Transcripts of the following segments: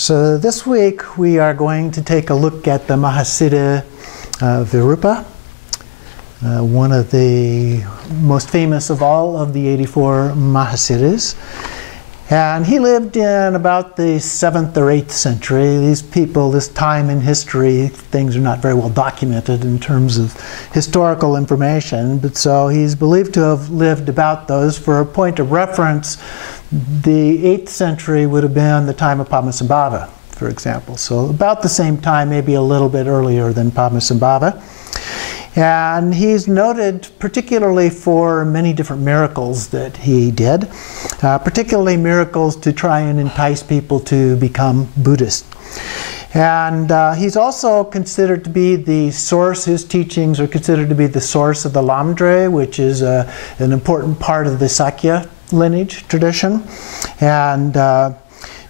So this week we are going to take a look at the Mahasiddha Virupa, one of the most famous of all of the 84 Mahasiddhas. And he lived in about the 7th or 8th century. These people, this time in history, things are not very well documented in terms of historical information, but so he's believed to have lived about those. For a point of reference, the 8th century would have been the time of Padmasambhava, for example. So about the same time, maybe a little bit earlier than Padmasambhava. And he's noted particularly for many different miracles that he did, particularly miracles to try and entice people to become Buddhist. And he's also considered to be the source, his teachings are considered to be the source of the Lamdre, which is an important part of the Sakya lineage tradition. And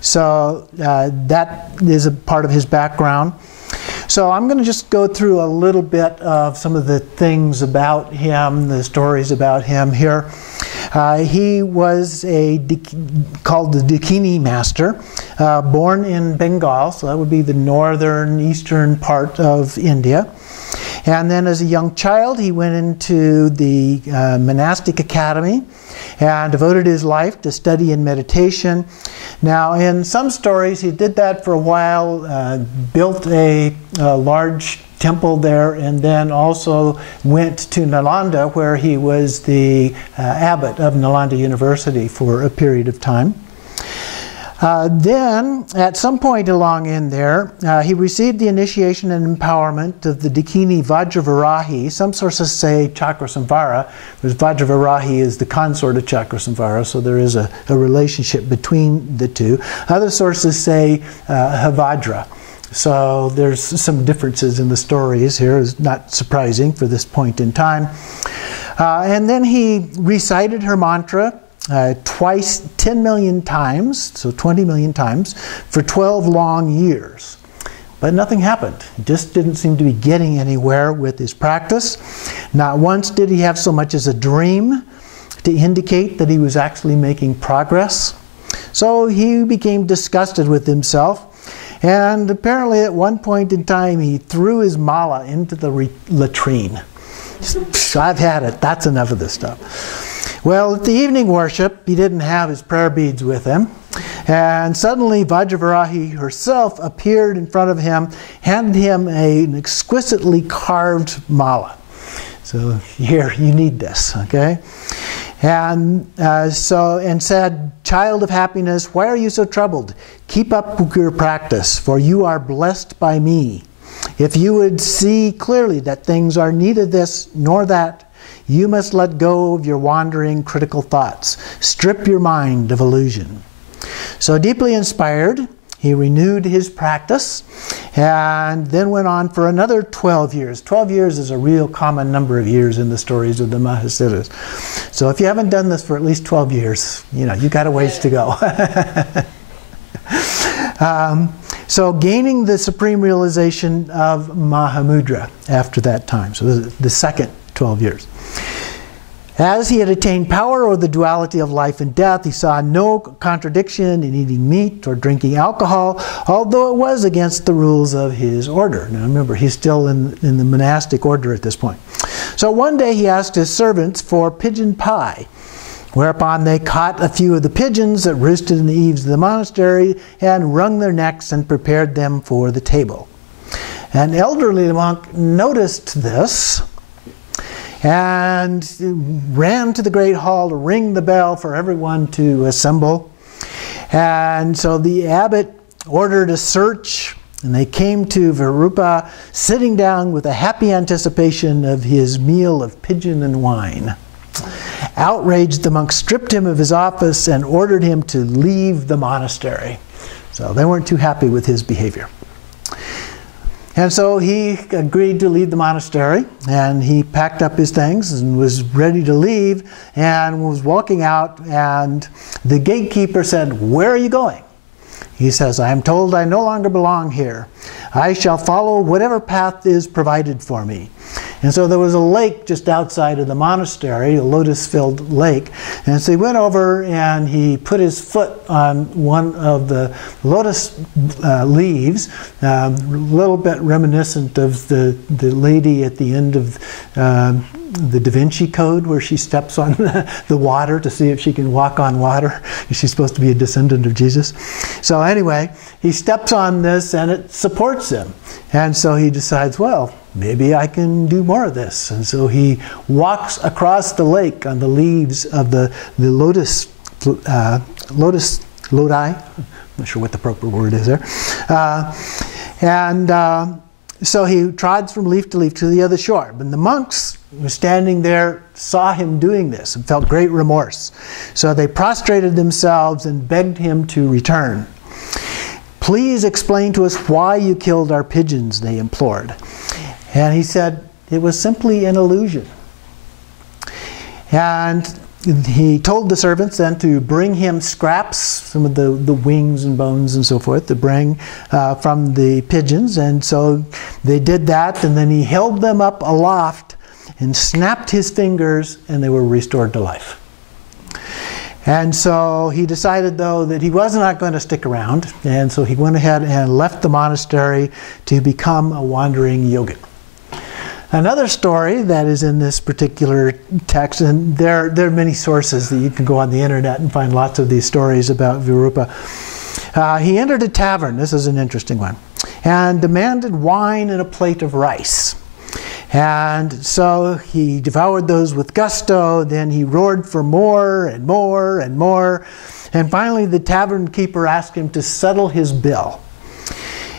so that is a part of his background. So I'm going to just go through a little bit of some of the things about him, the stories about him here. He was called the Dakini master, born in Bengal, so that would be the northern eastern part of India. And then as a young child, he went into the monastic academy and devoted his life to study and meditation. Now, in some stories, he did that for a while, built a large temple there, and then also went to Nalanda, where he was the abbot of Nalanda University for a period of time. Then, at some point along in there, he received the initiation and empowerment of the Dakini Vajravarahi. Some sources say Chakrasamvara, because Vajravarahi is the consort of Chakrasamvara, so there is a relationship between the two. Other sources say Havajra. So there's some differences in the stories here. It's not surprising for this point in time. And then he recited her mantra twice 10 million times, so 20 million times, for 12 long years. But nothing happened. He just didn't seem to be getting anywhere with his practice. Not once did he have so much as a dream to indicate that he was actually making progress. So he became disgusted with himself. And apparently at one point in time, he threw his mala into the latrine. I've had it. That's enough of this stuff. Well, at the evening worship, he didn't have his prayer beads with him. And suddenly Vajravarahi herself appeared in front of him, handed him an exquisitely carved mala. So here, you need this, okay? And said, "Child of happiness, why are you so troubled? Keep up your practice, for you are blessed by me. If you would see clearly that things are neither this nor that, you must let go of your wandering critical thoughts. Strip your mind of illusion." So deeply inspired, he renewed his practice and then went on for another 12 years. 12 years is a real common number of years in the stories of the Mahasiddhas. So if you haven't done this for at least 12 years, you've got a ways to go. So gaining the supreme realization of Mahamudra after that time, so the second 12 years. As he had attained power over the duality of life and death, he saw no contradiction in eating meat or drinking alcohol, although it was against the rules of his order. Now remember, he's still in the monastic order at this point. So one day he asked his servants for pigeon pie, whereupon they caught a few of the pigeons that roosted in the eaves of the monastery and wrung their necks and prepared them for the table. An elderly monk noticed this and ran to the great hall to ring the bell for everyone to assemble. And so the abbot ordered a search, and they came to Virupa, sitting down with a happy anticipation of his meal of pigeon and wine. Outraged, the monk stripped him of his office and ordered him to leave the monastery. So they weren't too happy with his behavior. And so he agreed to leave the monastery, and he packed up his things and was ready to leave and was walking out, and the gatekeeper said, "Where are you going?" He says, "I am told I no longer belong here. I shall follow whatever path is provided for me." And so there was a lake just outside of the monastery, a lotus-filled lake. And so he went over and he put his foot on one of the lotus leaves, a little bit reminiscent of the lady at the end of the Da Vinci Code, where she steps on the water to see if she can walk on water. She's supposed to be a descendant of Jesus. So anyway, he steps on this and it supports him. And so he decides, well, maybe I can do more of this. And so he walks across the lake on the leaves of the lotus lodi. I'm not sure what the proper word is there. So he trods from leaf to the other shore. And the monks who were standing there saw him doing this and felt great remorse. So they prostrated themselves and begged him to return. Please explain to us why you killed our pigeons, they implored. And he said, it was simply an illusion. And he told the servants then to bring him scraps, some of the wings and bones and so forth, to bring from the pigeons. And so they did that, and then he held them up aloft and snapped his fingers, and they were restored to life. And so he decided, though, that he was not going to stick around, and so he went ahead and left the monastery to become a wandering yogin. Another story that is in this particular text, and there are many sources that you can go on the internet and find lots of these stories about Virupa. He entered a tavern, this is an interesting one, and demanded wine and a plate of rice. And so he devoured those with gusto, then he roared for more and more and more, and finally the tavern keeper asked him to settle his bill.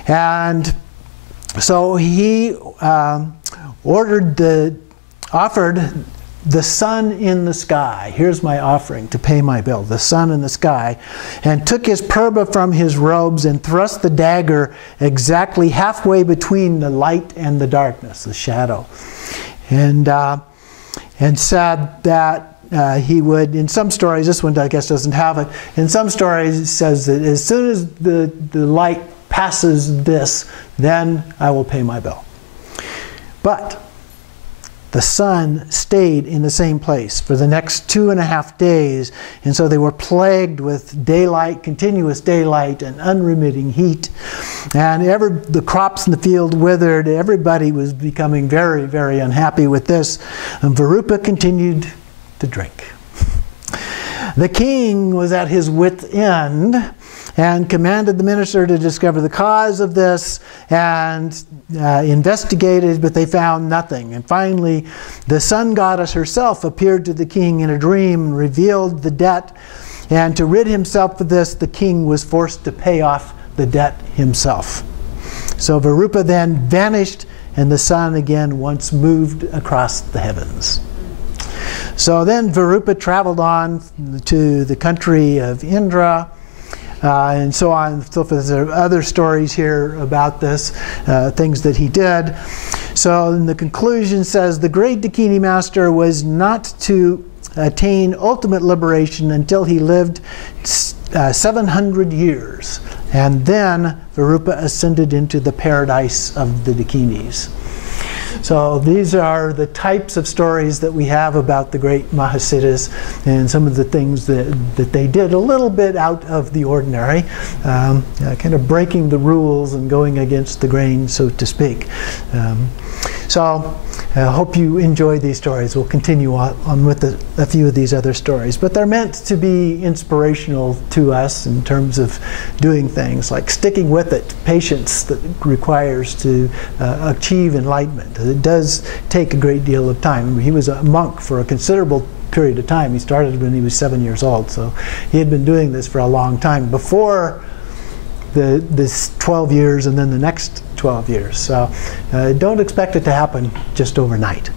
And so he offered the sun in the sky. Here's my offering to pay my bill, the sun in the sky, and took his purba from his robes and thrust the dagger exactly halfway between the light and the darkness, the shadow. And said that he would, in some stories, this one I guess doesn't have it, in some stories it says that as soon as the light passes this, then I will pay my bill. But the sun stayed in the same place for the next 2.5 days, and so they were plagued with daylight, continuous daylight, and unremitting heat. And the crops in the field withered. Everybody was becoming very, very unhappy with this. And Virupa continued to drink. The king was at his wit's end and commanded the minister to discover the cause of this, and investigated, but they found nothing. And finally, the sun goddess herself appeared to the king in a dream and revealed the debt. And to rid himself of this, the king was forced to pay off the debt himself. So Virupa then vanished, and the sun again once moved across the heavens. So then Virupa traveled on to the country of Indra, and so on and so forth. There are other stories here about this, things that he did. So in the conclusion says, the great Dakini master was not to attain ultimate liberation until he lived 700 years. And then Virupa ascended into the paradise of the Dakinis. So these are the types of stories that we have about the great Mahasiddhas, and some of the things that they did a little bit out of the ordinary, kind of breaking the rules and going against the grain, so to speak. So I hope you enjoy these stories. We'll continue on with a few of these other stories. But they're meant to be inspirational to us in terms of doing things like sticking with it, patience that it requires to achieve enlightenment. It does take a great deal of time. He was a monk for a considerable period of time. He started when he was 7 years old. So he had been doing this for a long time before this 12 years and then the next 12 years. So don't expect it to happen just overnight.